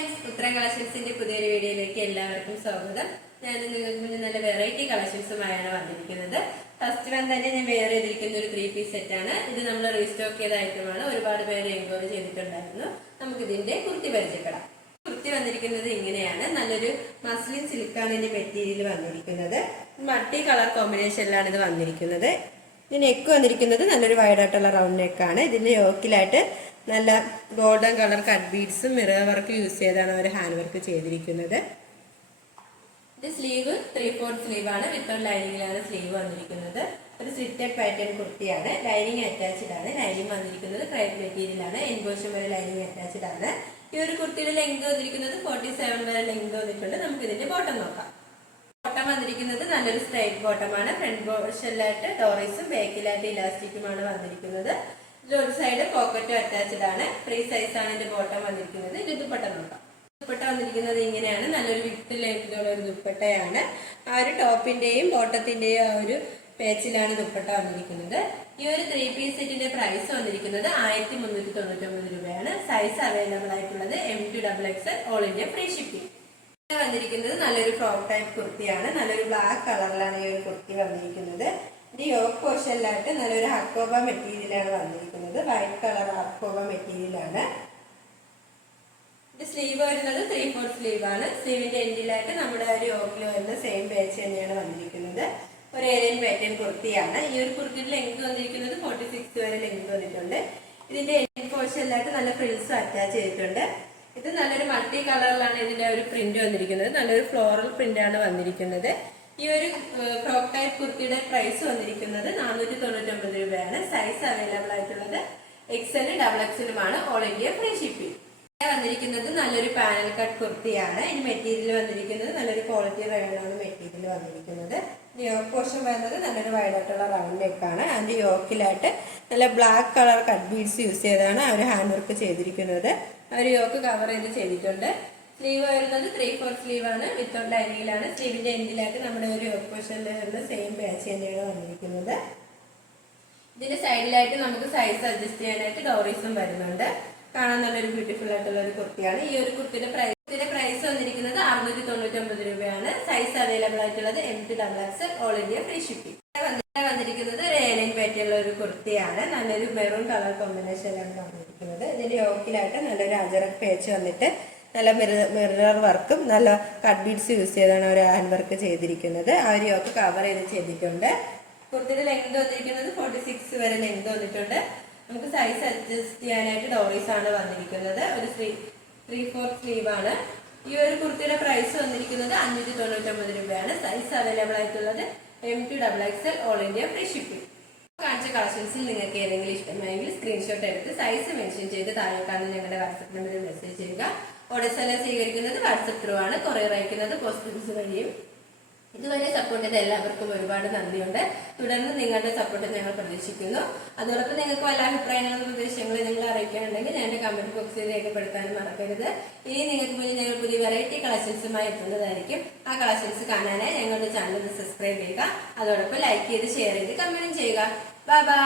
Friends, ഉത്തരം കളക്ഷൻസിന്റെ പുതിയൊരു വീഡിയോയിലേക്ക് എല്ലാവർക്കും സ്വാഗതം. ഞാൻ നിങ്ങൾക്ക് മുന്നിൽ നല്ല വെറൈറ്റി കളക്ഷൻസുമായാണ് വന്നിരിക്കുന്നത്. ഫസ്റ്റ് വൺ തന്നെ ഞാൻ വെയർ ചെയ്തിരിക്കുന്ന ഒരു 3 പീസ് സെറ്റാണ്. ഇത് നമ്മൾ റീസ്റ്റോക്ക് ചെയ്ത ഐറ്റമാണ്. ഒരുപാട് പേര് എൻക്വയറി ചെയ്തിട്ടുണ്ടായിരുന്നു. നമുക്ക് ഇതിന്റെ കുർത്തി പരിചയപ്പെടാം. കുർത്തി വന്നിരിക്കുന്നത് ഇങ്ങനെയാണ്. നല്ലൊരു മസ്ലിൻ സിൽക്കാണ് ഇതിന്റെ മെറ്റീരിയൽ വന്നിരിക്കുന്നത്. മൾട്ടി കളർ കോമ്പിനേഷനിലാണ് ഇത് വന്നിരിക്കുന്നത്. ഇതിന് നെക്ക് വന്നിരിക്കുന്നത് നല്ലൊരു വൈഡായിട്ടുള്ള റൗണ്ട് നെക്കാണ്. ഇതിന്റെ യോക്കിലായിട്ട് നല്ല ഗോൾഡൻ കളർ കട്ട് ബീഡ്സും മിറർ വർക്ക് യൂസ് ചെയ്താണ് അവർ ഹാൻഡ് വർക്ക് ചെയ്തിരിക്കുന്നത്. ഇത് സ്ലീവ് 3/4 സ്ലീവ് ആണ്. വിത്തൗട്ട് ലൈനിങ്ങിലാണ് സ്ലീവ് വന്നിരിക്കുന്നത്. ഒരു സ്ലിറ്റഡ് പാറ്റേൺ കുർത്തിയാണ്. ലൈനിങ് അറ്റാച്ച്ഡ് ആണ്. ലൈനിങ് വന്നിരിക്കുന്നത് ക്രൈപ്പ് മെറ്റീരിയൽ ആണ്. എൻബോഷൻ വരെ ലൈനിങ് അറ്റാച്ച്ഡ് ആണ്. ഈ ഒരു കുർത്തിയുടെ ലെങ്ത് വന്നിരിക്കുന്നത് 47 വരെ ലെങ്ത് വന്നിട്ടുണ്ട്. നമുക്ക് ഇതിന്റെ ബോട്ടം നോക്കാം. ബോട്ടം വന്നിരിക്കുന്നത് നല്ലൊരു സ്ട്രൈറ്റ് ബോട്ടമാണ്. ഫ്രണ്ട് പോർഷനിലായിട്ട് ഡോറീസും ബാക്കിലായിട്ട് ഇലാസ്റ്റിക്കുമാണ് വന്നിരിക്കുന്നത്. ഒരു സൈഡ് പോക്കറ്റും അറ്റാച്ച്ഡ് ആണ്. ഫ്രീ സൈസ് ആണ് ഇതിന്റെ ബോട്ടം വന്നിരിക്കുന്നത്. ഇത് ദുപ്പട്ട നോക്കാം. ദുപ്പട്ട വന്നിരിക്കുന്നത് ഇങ്ങനെയാണ്. നല്ലൊരു വിത്ത് ലെങ്തിലുള്ള ഒരു ദുപ്പട്ടയാണ്. ആ ഒരു ടോപ്പിന്റെയും ബോട്ടത്തിന്റെയും ആ ഒരു പേച്ചിലാണ് ദുപ്പട്ട വന്നിരിക്കുന്നത്. ഈ ഒരു 3 പീസ് സെറ്റിന്റെ പ്രൈസ് വന്നിരിക്കുന്നത് 1399 രൂപയാണ്. സൈസ് അവൈലബിൾ ആയിട്ടുള്ളത് M2XXL all India free shipping. വന്നിരിക്കുന്നത് നല്ലൊരു ഫ്രോക്ക് ടൈപ്പ് കുർത്തിയാണ്. നല്ലൊരു ബ്ലാക്ക് കളറിലാണ് ഈ ഒരു കുർത്തി വന്നിരിക്കുന്നത്. ഇത് യോക്ക് പോർഷനിലായിട്ട് നല്ലൊരു ഹക്കോബ മെറ്റീരിയലാണ് വന്നിരിക്കുന്നത്. വൈറ്റ് കളർ ഹക്കോബ മെറ്റീരിയലാണ്. ഇത് സ്ലീവ് വരുന്നത് 3/4 സ്ലീവ് ആണ്. സ്ലീവിന്റെ എൻഡിലായിട്ട് നമ്മുടെ ഒരു യോക്കിൽ വരുന്ന സെയിം പേച്ച് തന്നെയാണ് വന്നിരിക്കുന്നത്. ഒരു ഏരിയൻ പാറ്റേൺ കുർത്തിയാണ്. ഈ ഒരു കുർത്തിയുടെ ലെങ്ത് വന്നിരിക്കുന്നത് 46 വരെ ലെങ്ത് വന്നിട്ടുണ്ട്. ഇതിന്റെ എൻഡ് പോർഷനിലായിട്ട് നല്ല ഫ്രിൽസ് അറ്റാച്ച് ചെയ്തിട്ടുണ്ട്. ഇത് നല്ലൊരു മൾട്ടി കളറിലാണ് ഇതിന്റെ ഒരു പ്രിന്റ് വന്നിരിക്കുന്നത്. നല്ലൊരു ഫ്ലോറൽ പ്രിന്റ് ആണ് വന്നിരിക്കുന്നത്. ഈ ഒരു ഫ്രോക്ക് ടൈപ്പ് കുർത്തിയുടെ പ്രൈസ് വന്നിരിക്കുന്നത് 499 രൂപയാണ്. സൈസ് അവൈലബിൾ ആയിട്ടുള്ളത് XL XXL all India free shipping. വന്നിരിക്കുന്നത് നല്ലൊരു പാനൽ കട്ട് കുർത്തിയാണ്. ഇതിന് മെറ്റീരിയൽ വന്നിരിക്കുന്നത് നല്ലൊരു ക്വാളിറ്റി റയോണാണ് മെറ്റീരിയൽ വന്നിരിക്കുന്നത്. യോക്ക് പോർഷൻ വരുന്നത് നല്ലൊരു വൈഡായിട്ടുള്ള റൗണ്ട് നെക്കാണ്. അതിന്റെ യോക്കിലായിട്ട് നല്ല black colour cut beads use ചെയ്താണ് അവർ ഹാൻഡ് വർക്ക് ചെയ്തിരിക്കുന്നത്. അവർ യോക്ക് കവർ ചെയ്ത് ചെയ്തിട്ടുണ്ട്. സ്ലീവ് വരുന്നത് 3/4 സ്ലീവ് ആണ്. വിത്തൗട്ട് ലൈനിങ്ങിലാണ്. സ്ലീവിന്റെ എൻഡിലായിട്ട് നമ്മുടെ ഒരു യോക്ക് പോർഷനിൽ വരുന്ന സെയിം പാച്ച് തന്നെയാണ് വന്നിരിക്കുന്നത്. ഇതിന്റെ സൈഡിലായിട്ട് നമുക്ക് സൈസ് അഡ്ജസ്റ്റ് ചെയ്യാനായിട്ട് ഡോറീസും വരുന്നുണ്ട്. കാണാൻ നല്ലൊരു ബ്യൂട്ടിഫുൾ ആയിട്ടുള്ള ഒരു കുർത്തിയാണ്. ഈ ഒരു കുർത്തിയുടെ പ്രൈസ് വന്നിരിക്കുന്നത് 699 രൂപയാണ്. സൈസ് അവൈലബിൾ ആയിട്ടുള്ളത് M2XXL all India free shipping. വന്നിരിക്കുന്നത് ഒരു ഏലൈൻ പാറ്റേണുള്ള ഒരു കുർത്തിയാണ്. നല്ലൊരു മെറൂൺ കളർ കോമ്പിനേഷനിലാണ് വന്നിരിക്കുന്നത്. ഇതിന്റെ യോക്കിലായിട്ട് നല്ലൊരു അജറക് പേച്ച് വന്നിട്ട് നല്ല മിറർ വർക്കും നല്ല കട്ട് ബീഡ്സ് യൂസ് ചെയ്താണ് അവർ ഹാൻഡ് വർക്ക് ചെയ്തിരിക്കുന്നത്. ആ ഒരു യോക്ക് കവർ ചെയ്ത് ചെയ്തിട്ടുണ്ട്. കുർത്തിയുടെ ലെങ്ത് വന്നിരിക്കുന്നത് 46 വരെ ലെങ്ത് വന്നിട്ടുണ്ട്. നമുക്ക് സൈസ് അഡ്ജസ്റ്റ് ചെയ്യാനായിട്ട് ഡോറീസ് ആണ് വന്നിരിക്കുന്നത്. ഒരു 3/4 സ്ലീവ് ആണ്. ഈ ഒരു കുർത്തിയുടെ പ്രൈസ് വന്നിരിക്കുന്നത് 599 രൂപയാണ്. സൈസ് അവൈലബിൾ ആയിട്ടുള്ളത് M2XXL all India free shipping. കാണിച്ച കളക്ഷൻസിൽ നിങ്ങൾക്ക് ഏതെങ്കിലും ഇഷ്ടമായെങ്കിൽ സ്ക്രീൻഷോട്ട് എടുത്ത് സൈസ് മെൻഷൻ ചെയ്ത് താഴെ കാണുന്ന ഞങ്ങളുടെ വാട്സപ്പ് നമ്പറിൽ മെസ്സേജ് ചെയ്യുക. ഓർഡേഴ്സ് എല്ലാം സ്വീകരിക്കുന്നത് വാട്സപ്പ് ത്രൂ ആണ്. കൊറിയർ അയക്കുന്നത് പോസ്റ്റ് ഓഫീസ് വഴിയും. ഇതുവരെ സപ്പോർട്ട് ചെയ്ത എല്ലാവർക്കും ഒരുപാട് നന്ദിയുണ്ട്. തുടർന്ന് നിങ്ങളുടെ സപ്പോർട്ട് ഞങ്ങൾ പ്രതീക്ഷിക്കുന്നു. അതോടൊപ്പം നിങ്ങൾക്ക് വല്ല അഭിപ്രായങ്ങളും നിർദ്ദേശങ്ങളും നിങ്ങൾ അറിയിക്കാനുണ്ടെങ്കിൽ ഞങ്ങളുടെ കമന്റ് ബോക്സിൽ രേഖപ്പെടുത്താനും മറക്കരുത്. ഇനി നിങ്ങൾക്ക് മുന്നിൽ ഞങ്ങൾ പുതിയ വെറൈറ്റി കളക്ഷൻസുമായി എത്തുന്നതായിരിക്കും. ആ കളക്ഷൻസ് കാണാനായി ഞങ്ങളുടെ ചാനൽ സബ്സ്ക്രൈബ് ചെയ്യുക. അതോടൊപ്പം ലൈക്ക് ചെയ്ത് ഷെയർ ചെയ്ത് കമന്റും ചെയ്യുക. Bye bye.